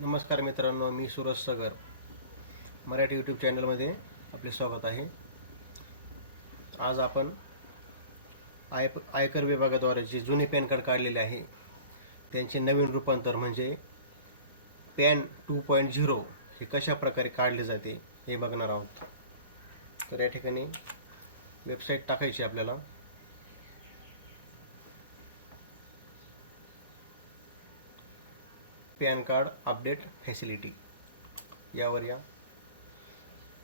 नमस्कार मित्रांनो, मी सूरज सगर मराठी यूट्यूब चॅनलमध्ये आपले स्वागत आहे. आज आपण आयकर विभागाद्वारे जे जुने पॅन कार्ड काढलेले आहे त्यांचे नवीन रूपांतर म्हणजे पॅन 2.0 हे कशा प्रकारे काढले जाते हे बघणार आहोत. तर या ठिकाणी वेबसाईट टाकायची आपल्याला. पॅन कार्ड अपडेट फॅसिलिटी यावर या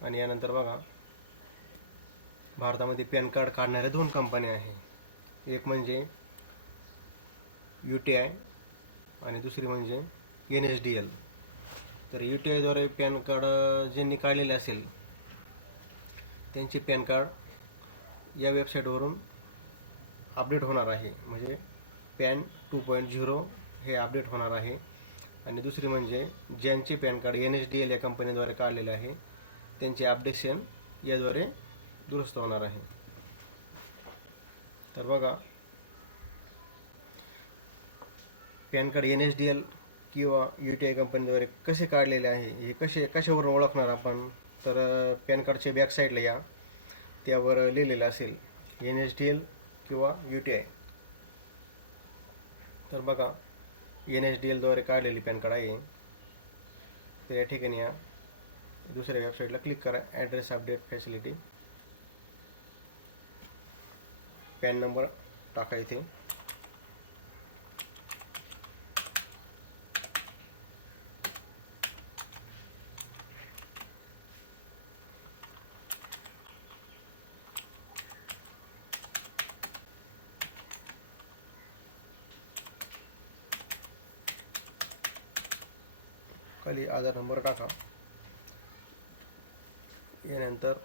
आणि यानंतर बघा, भारतामध्ये पॅन कार्ड काढणाऱ्या दोन कंपन्या आहे. एक म्हणजे UTI आणि दुसरी म्हणजे NSDL. तर UTI द्वारे पॅन कार्ड ज्यांनी काढलेले असेल त्यांचे पॅन कार्ड या वेबसाईटवरून अपडेट होणार आहे, म्हणजे पॅन 2.0 हे अपडेट होणार आहे. आणि दुसरी म्हणजे ज्यांचे पॅन कार्ड NSDL या कंपनीद्वारे काढलेले आहे त्यांचे अपडेशन याद्वारे दुरुस्त होणार आहे. तर बघा, पॅन कार्ड NSDL किंवा UTI कंपनीद्वारे कसे काढलेले आहे हे कशावरून ओळखणार आपण. तर पॅन कार्डच्या बॅक साईडला या, त्यावर लिहिलेलं असेल NSDL किंवा UTI. तर बघा, NSDL द्वारे काढलेली पॅन कार्ड आहे. तर या ठिकाणी या दुसऱ्या वेबसाईटला क्लिक करा. Address update facility, pan number टाका इथे. खाली आधार नंबर टाका. यानंतर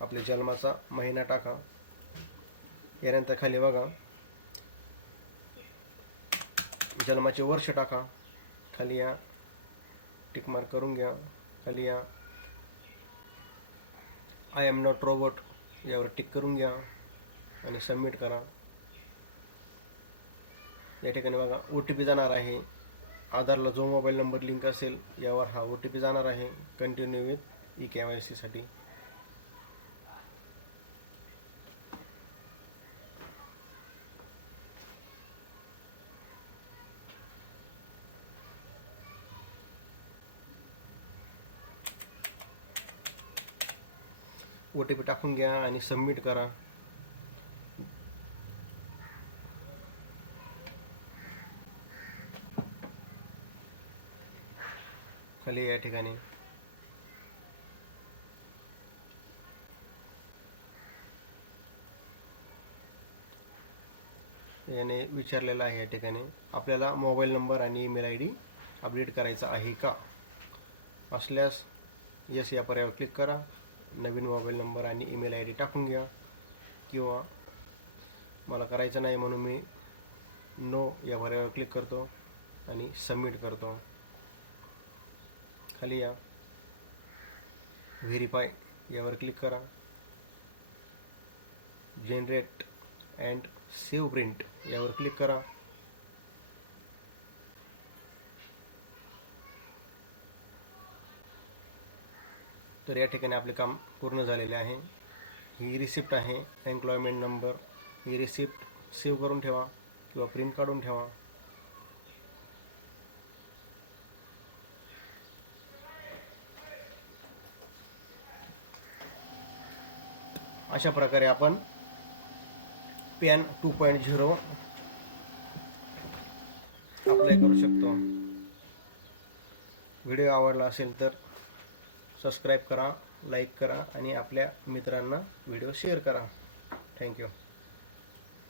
आपल्या जन्माचा महिना टाका. यानंतर खाली बघा, जन्माचे वर्ष टाका. खाली या, टिक मार्क करून घ्या. खाली या, आय एम नॉट रोबोट यावर टिक करून घ्या आणि सबमिट करा. या ठिकाणी बघा, OTP जाणार आहे. आधारला जो मोबाईल नंबर लिंक असेल यावर हा OTP जाणार आहे कंटिन्यू विथ eKYC साठी. OTP टाकून घ्या आणि सबमिट करा. खाली या ठिकाणी याने विचारलेलं आहे, या ठिकाणी आपल्याला मोबाईल नंबर आणि ईमेल ID अपडेट करायचा आहे का. असल्यास यस या पर्यायावर क्लिक करा. नवीन मोबाईल नंबर आणि ईमेल ID टाकून घ्या, किंवा मला करायचं नाही म्हणून मी नो या पर्यायावर क्लिक करतो आणि सबमिट करतो. खाली या, व्हेरीफाय यावर क्लिक करा. जनरेट अँड सेव्ह प्रिंट यावर क्लिक करा. तर या ठिकाणी आपले काम पूर्ण झालेले आहे. ही रिसिप्ट आहे, एम्प्लॉयमेंट नंबर. ही रिसिप्ट सेव्ह करून ठेवा किंवा प्रिंट काढून ठेवा. अशा प्रकारे आपण पॅन 2.0 अप्लाय करू शकतो. व्हिडिओ आवडला असेल तर सबस्क्राईब करा, लाईक करा आणि आपल्या मित्रांना व्हिडिओ शेअर करा. थँक्यू.